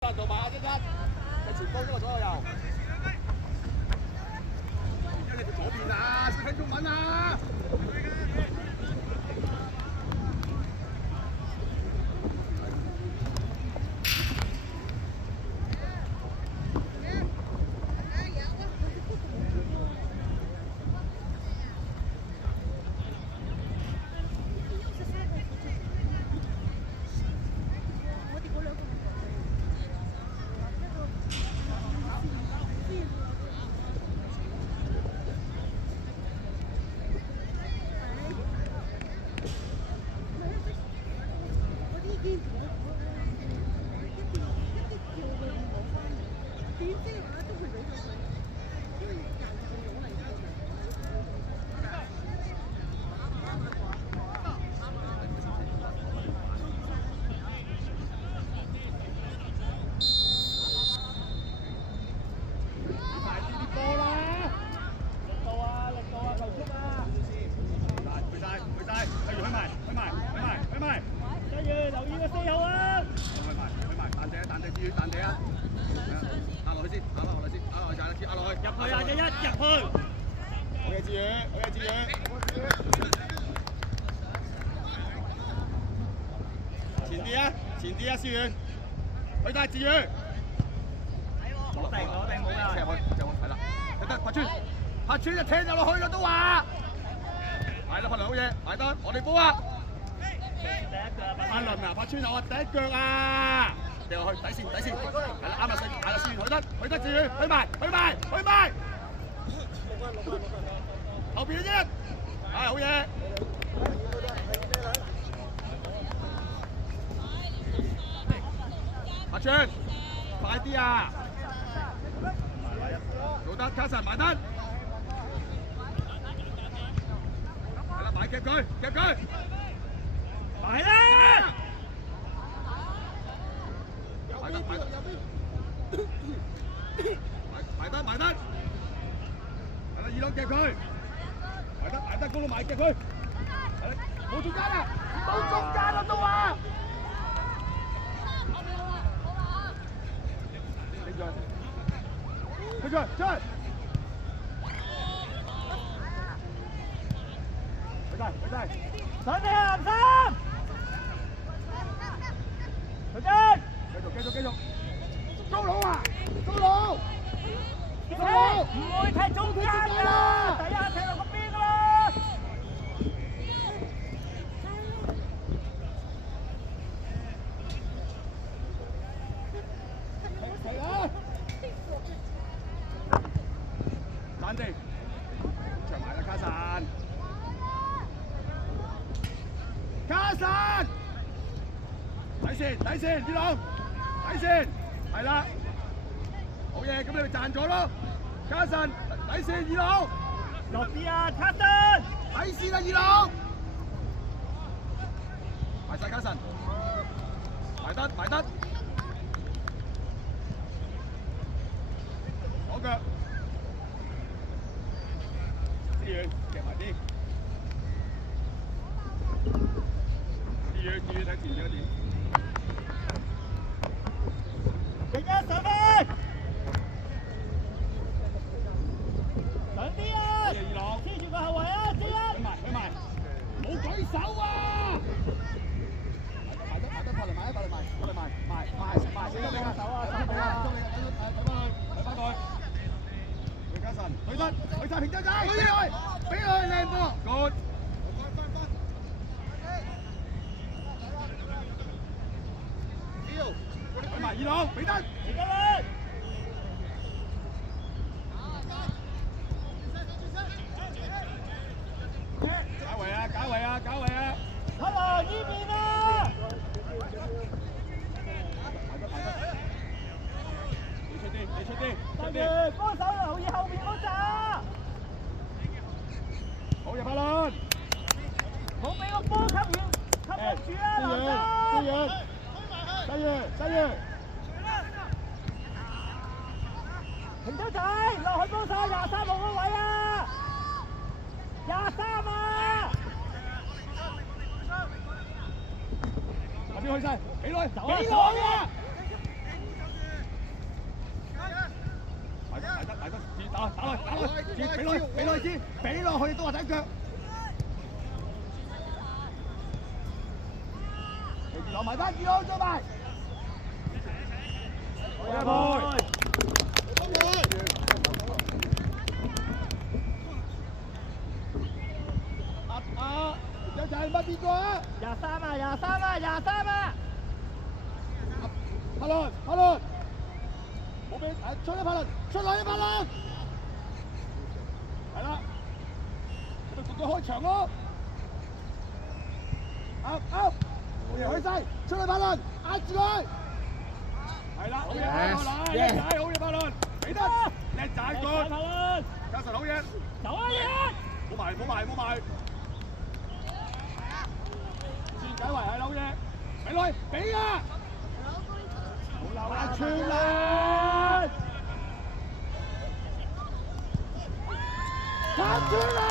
做馬一喺前方一個左右。而家你哋左邊啊，識聽中文啊！前啲啊，思遠，去帶志遠，攞定冇㗎，射去，係啦，得拍穿就踢咗落去啦都話，係啦，拍兩好嘢，係得，我哋波啊，阿倫啊，拍穿我第一腳啊，掉落去底線，係啦，啱啦，係啦，思遠去得志遠，去埋，後邊啫，係好嘢。阿川，快啲啊！做得，卡神埋單。係啦，埋夾佢，埋啦！埋單。係啦，二郎夾佢。埋得，高佬埋夾佢。係啦，冇中間啦，都話。出！上你啊，林生！繼續！高佬啊！唔會踢中間㗎，第一下踢落個邊㗎啦！冷靜，長埋啦，卡神，底線，二郎，底線，係啦，好嘢，咁你咪賺咗咯，卡神，底線，二郎，落啲啊，卡神，底線啊，二郎，埋晒卡神，埋得，左腳。資源夾埋啲，資源睇前面嗰點，勁啊上飛，上啲啊，二郎黐住個後衞啊，知啦，去埋，冇舉手啊，埋得，過嚟埋，死咗你啊，手啊，睇翻佢。加神，去晒平洲仔，俾佢靚波 ，good， 去埋二郎，俾得，搞位啊，黑狼呢邊啊！你出啲，幫手留意後面嗰扎。好嘢，巴倫，冇俾個波吸引住啊，劉生。西月，平洲仔落去幫手，23號嗰位啊，23啊！後邊去晒，幾耐啊？啊，打落，俾落先，俾落去都話睇腳。攞埋翻，二號做埋。好嘅，有就係乜邊個啊？23啊！柏倫，冇俾出嚟柏倫，係啦，咪逐個開場咯。啱，好嘢，開勢，出嚟柏倫，壓住佢。係啦，好嘢，叻仔，好嘢柏倫，俾得，叻仔good，加實好嘢，走啊嘢，冇埋。解圍係好嘢，俾落去，俾啊！冇漏啦，傳啦！拍轉啦！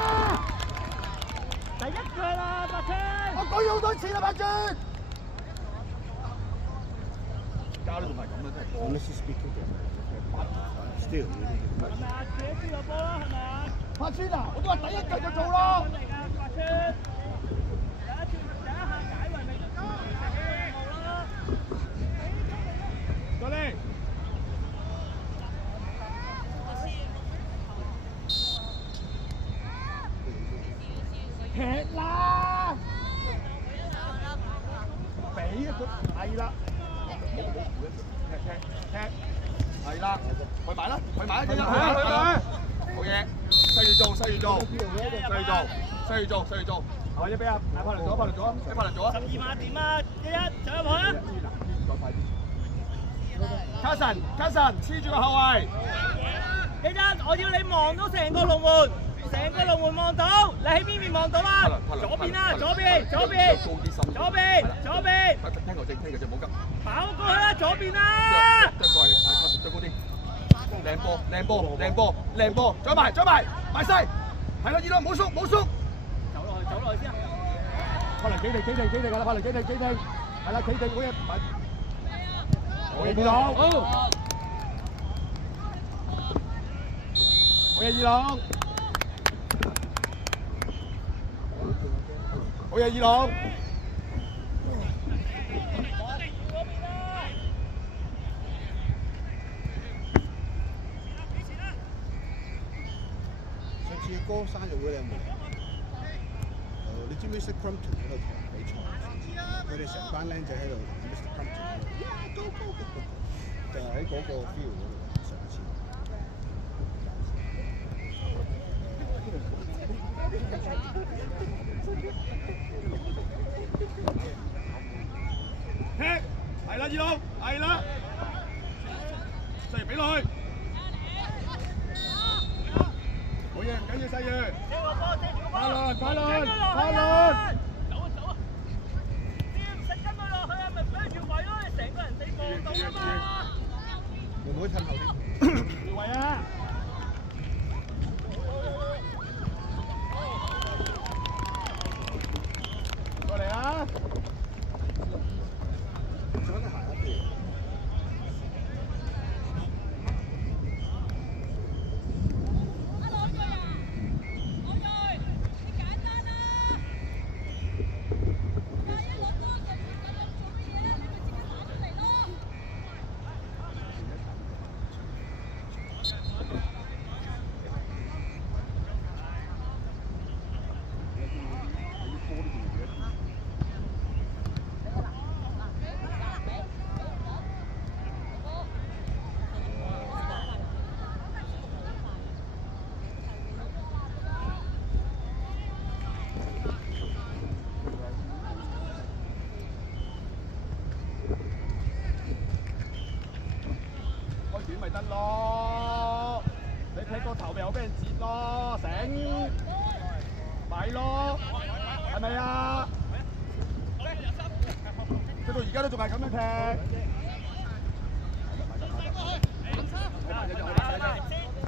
第一腳啦，白車！我講咗好多次啦，白轉！而家都仲係咁啦，真係。Honestly speaking， still。係咪啊？自己輸咗波啦，係咪啊？拍轉啊！我都話第一腳就做咯。白車。過嚟！踢啦！俾啊佢係啦，踢係啦，去埋啦，去好嘢，細住做，或者俾阿柏倫做啊！12碼點啊？1-1上入去啊！卡神黐住個後衞。一我要你望到成個龍門望到，你喺邊面望到啊？左邊啦，左邊。聽個正，唔好急。跑過去啦，左邊啦。再高啲。靚波，再埋，埋晒。係啦，二郎冇縮。走落去先啊！柏倫企定㗎啦，企定，係啦，企定好嘢，好嘢二郎，好嘢二郎，上次哥生日會你有冇？你知唔知 Mr. Crumpton 喺度同人比賽？佢哋成班僆仔喺度同 Mr. Crumpton， 就係喺嗰個 field 嗰度上一次。踢，係啦，二郎，係啦，細俾落去，好嘢，唔緊要，細嘢，柏倫，走啊！食跟佢落去啊，咪俾條圍咯，你成個人死望到啊嘛！會唔會褪後啲？條圍啊！過嚟啊！做緊行一邊。咪得咯，你踢個頭咪有俾人截咯，醒咪咯，係咪啊？踢到而家都仲係咁樣踢。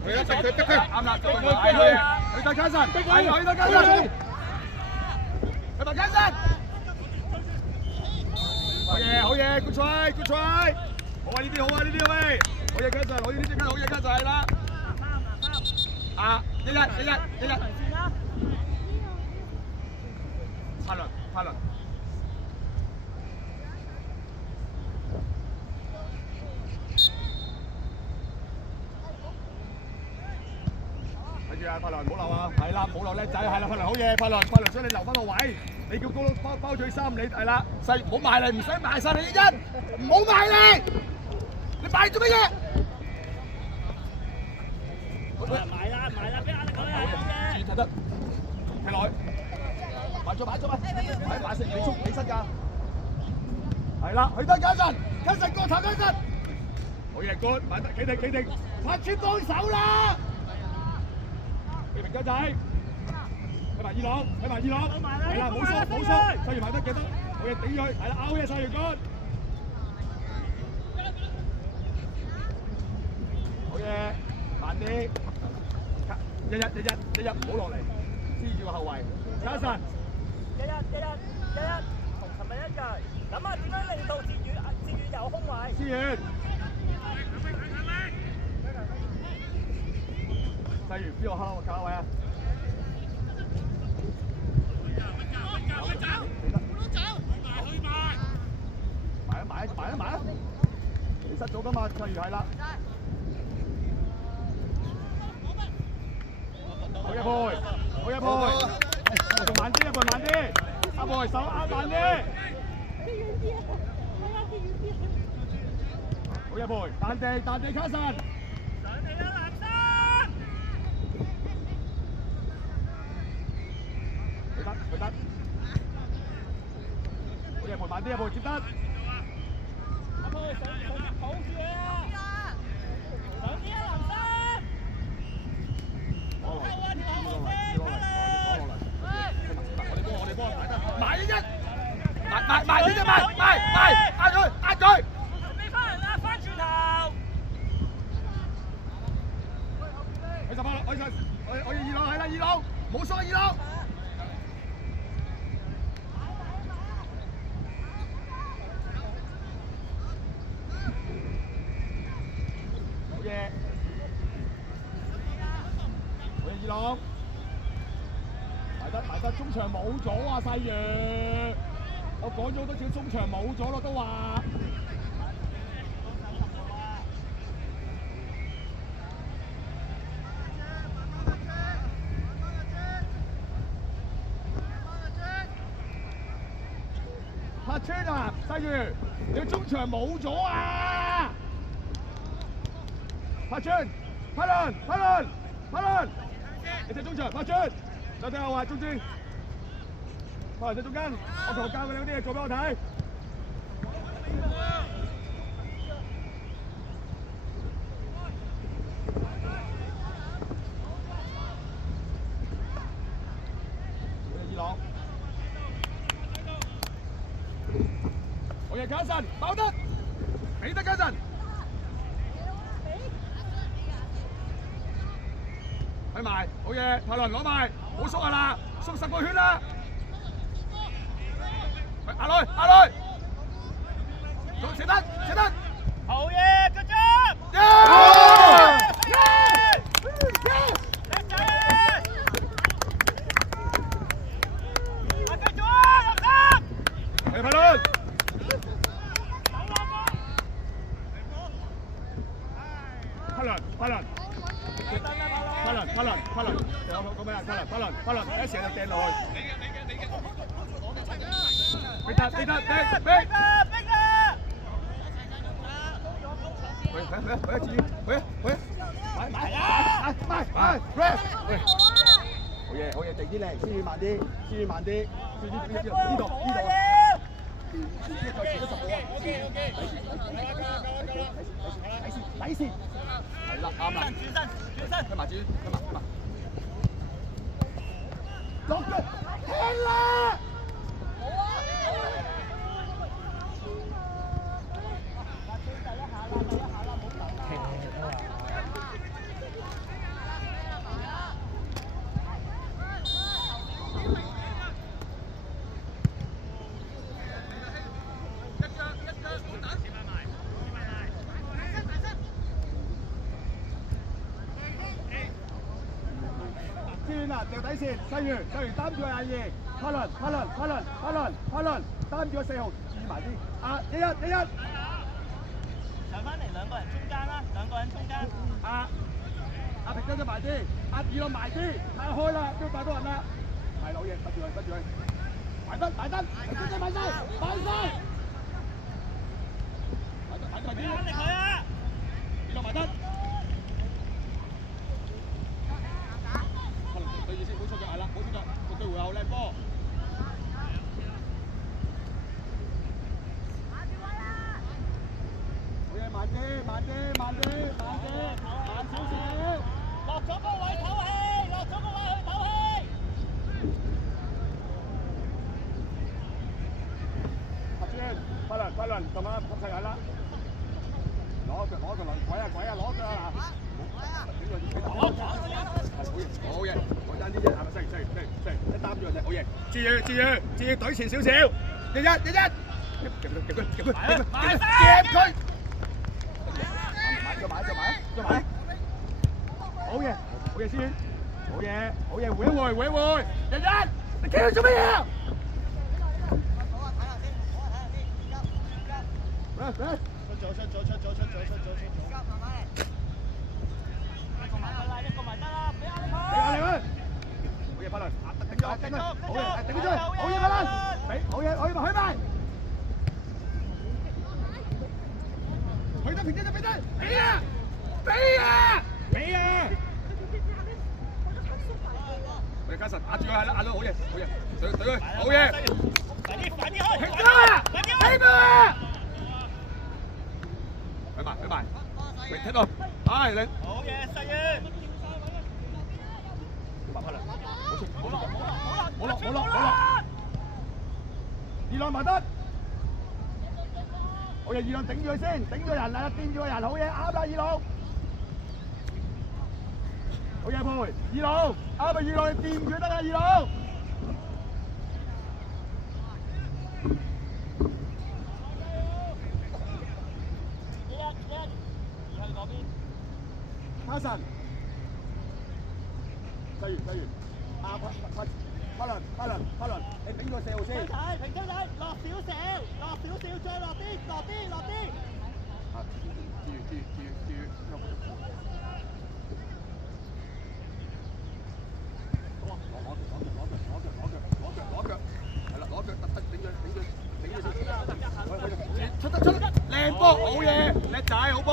佢一直佢啱啦，去到加神，去到加神，好嘢 ，good try， 好啊呢啲好啊喂。好嘢，加實，好嘢呢隻加，好嘢加實係啦。啊，1-1，策略。睇住啊，柏倫唔好漏啊，係啦，唔好漏叻仔，係啦，柏倫好嘢，柏倫，所以你留翻個位，你叫高佬包最深，你係啦，細唔好埋嚟，唔使埋晒你一，唔好埋嚟，你埋做乜嘢？埋啦，俾壓力佢啊！睇得，睇落去，擺咗，擺成你衝起身㗎，係啦，去得加陣過頭加陣，好嘢，good，擺得企定，拍穿幫手啦！俾明家仔，睇埋二朗，係啦，冇縮，西元埋得幾多？好嘢，頂佢，係啦，勾嘢西元哥，好嘢，慢啲，一日唔好落嚟，黐住個後衞，加神，一，同尋日一樣，諗下點樣令到志遠有空位。思遠，西元邊個敲個位啊？埋啊！你失咗㗎嘛？西元係啦。好一倍，仲慢啲，阿倍手啱慢啲。好一倍，彈地卡神。上嚟啦，藍山！佢得。好一倍，慢啲，接得。阿倍上抱住佢啊！上啲啊，藍山！我哋幫埋一，埋呢隻壓佢。俾翻人啦，翻轉頭。去18樓，我要2樓，係啦，2樓，冇錯2樓。好嘢，我要2樓。埋得，中場冇咗啊！細陽，我講咗好多次，中場冇咗咯，都話。拍穿啊！細陽，你中場冇咗啊！拍穿，拍輪，你隻中場拍穿。再睇後衞中間，拍人喺中間，我同學教佢兩啲嘢做俾我睇。2朗，好嘢，加神，包得，俾得加神。睇埋，好嘢，柏倫攞埋，冇縮啦，縮10個圈啦。阿女，射得，好嘢，good job！叻仔！繼續啊，入三！嚟柏倫。柏倫。柏倫，講咩啊？柏倫，一成就掟落去。逼得！買！好嘢，靜啲嚟，先慢啲，呢度。底線，係啦，啱啦。轉身，跟埋，落腳，聽啦！啦，掉底線，西元擔住阿二，帕倫擔住個4號，移埋啲，1-1，上翻嚟兩個人中間啦，兩個人中間。阿平跟咗埋啲，阿二落埋啲，太開啦，都帶到人啦，係老嘢，bắt住佢，埋得，埋晒，埋啲，壓力佢啊！落埋得。對住先，冇錯腳係啦，冇錯腳，個對回後靚波。好嘢，慢少少。落咗個位唞氣，去唞氣。拍轉，快輪，咁啊，拍齊係啦。攞腳，鬼啊，攞腳啊！好嘢，我爭啲啫，係咪？犀，一擔住隻，好嘢。志宇，隊前少少，1-1，夾佢，埋，好嘢，先，好嘢，回一回，1-1，你企喺度做乜嘢？嚟。一個埋得啦，俾壓力佢。好嘢，法倫，頂咗，好嘢，頂咗，好嘢，法倫，好嘢，去埋，去得平啲就俾得，俾啊！我哋加實打住佢係啦，壓到好嘢，對佢，好嘢，快啲開，停咗啊！起步啊！去埋，喂，聽到，係你。好嘢，細遠。冇落，二浪埋得，好嘢，二浪頂住佢先，頂住人啦，掂住個人，好嘢，啱啦，二浪，好嘢配，二浪，啱啊，二浪你掂住得啦，二浪，卡神，西元，巴倫，你頂咗4號先。平身仔，落少少，再落啲。至於。攞腳，係啦，攞腳，頂住先。出得，靚波，好嘢，叻仔，好波。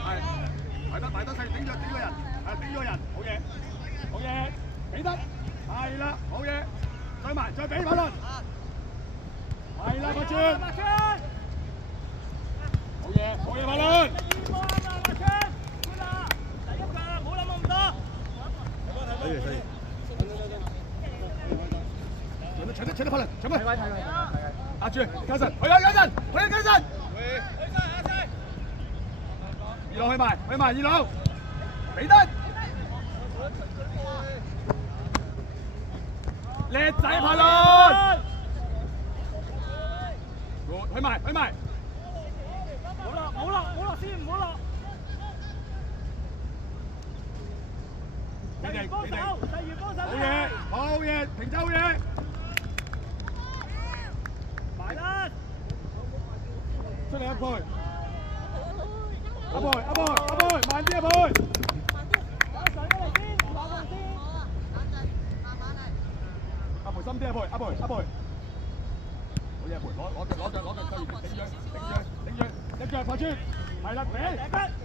係，埋得細，頂咗人，頂咗人，好嘢，俾得。係啦，好嘢，再俾法倫，係啦，拍轉，好嘢，法倫，搶得法倫，搶咩？壓住，加神，去加神，二郎去埋，二郎，俾得。叻仔法倫，去埋，冇落先，唔好落。細魚幫手，好嘢，平洲好嘢，埋啦，出嚟一倍，慢啲一倍。阿培深啲，阿培，好嘢，阿培，攞腳，頂住，一腳拍穿，係啦，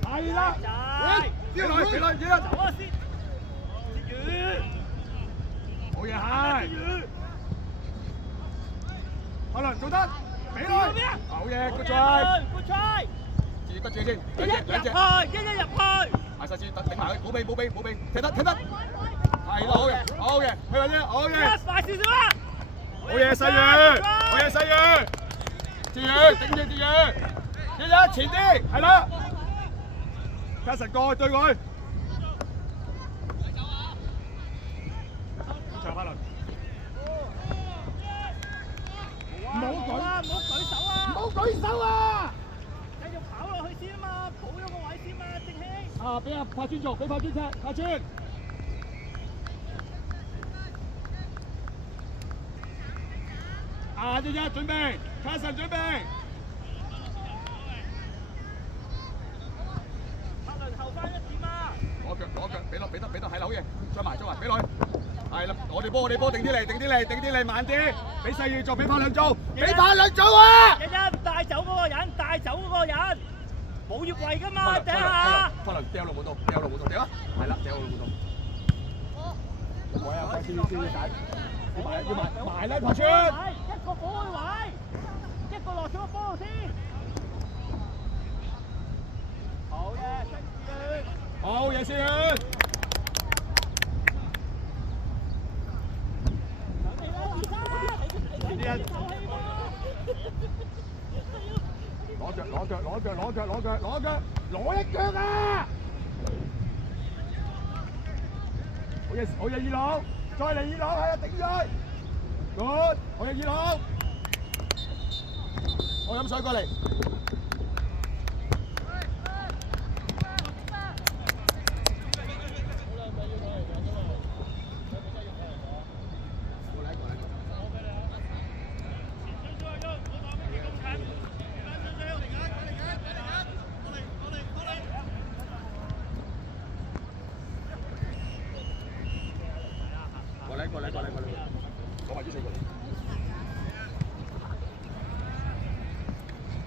係啦，俾來，走啊先，好嘢，係，法倫做得，俾來，好嘢，good try，得住先，兩隻，一入去，阿實先頂埋佢，冇避，踢得，係啦，好嘅，去埋啫，好嘢。快少少啦！好嘢，細魚，志宇，頂住志宇，1-1前啲，係啦，加實過去對佢，長法倫，唔好舉手啊！繼續跑落去先啊嘛，保咗個位先嘛，正氣。俾阿柏川做，俾柏川踢，柏川。慢啲啫，準備 ，Carson 準備。柏倫後翻一點啊！攞腳，俾得，係啦，好嘢，追埋，俾落去。係啦，我哋波定啲嚟，慢啲，俾細月做，俾柏倫做啊！日日帶走嗰個人，冇越位噶嘛，頂下。柏倫掉落門度，掉啊！係啦，掉落門度。喂啊，快啲解，要埋啦，排出。一個保開位，一個落咗個波先。好嘢，好嘢先。攞一腳啊！好嘢，二郎，再嚟二郎，係啊，頂佢。good， 好嘢，二郎。我飲水過嚟。過嚟，攞埋啲水過嚟。